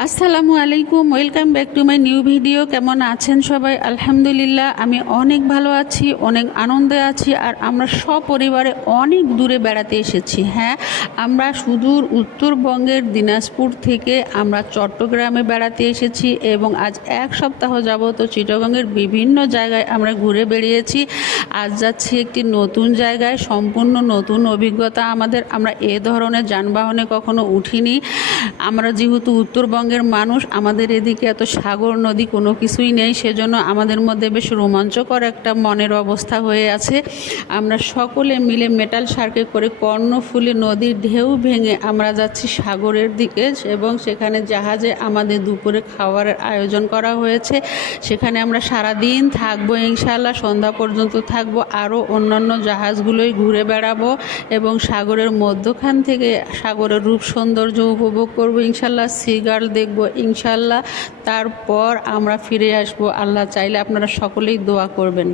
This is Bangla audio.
আসসালামু আলাইকুম, welcome back to my new video. কেমন আছেন সবাই? আলহামদুলিল্লাহ, আমি অনেক ভালো আছি, অনেক আনন্দে আছি। আর আমরা সপরিবারে অনেক দূরে বেড়াতে এসেছি। হ্যাঁ, আমরা সুদূর উত্তরবঙ্গের দিনাজপুর থেকে আমরা চট্টগ্রামে বেড়াতে এসেছি এবং আজ এক সপ্তাহ যাবত চিটাগংয়ের বিভিন্ন জায়গায় আমরা ঘুরে বেরিয়েছি। আজ যাচ্ছি একটি নতুন জায়গায়, সম্পূর্ণ নতুন অভিজ্ঞতা আমাদের। আমরা এ ধরনের যানবাহনে কখনো উঠিনি। আমরা যেহেতু উত্তরবঙ্গের মানুষ, আমাদের এদিকে এত সাগর নদী কোনো কিছুই নেই, সেজন্য আমাদের মধ্যে বেশ রোমাঞ্চকর একটা মনের অবস্থা হয়ে আছে। আমরা সকলে মিলে মেটাল সার্কে করে কর্ণফুলী নদীর ঢেউ ভেঙে আমরা যাচ্ছি সাগরের দিকে এবং সেখানে জাহাজে আমাদের দুপুরে খাবারের আয়োজন করা হয়েছে। সেখানে আমরা সারাদিন থাকবো, ইনশাআল্লাহ সন্ধ্যা পর্যন্ত থাকবো। আরও অন্যান্য জাহাজগুলোই ঘুরে বেড়াবো এবং সাগরের মধ্যখান থেকে সাগরের রূপ সৌন্দর্য উপভোগ করব ইনশাল্লাহ। সিগাল দেখব ইনশাল্লাহ। তারপর আমরা ফিরে আসব আল্লাহ চাইলে। আপনারা সকলেই দোয়া করবেন।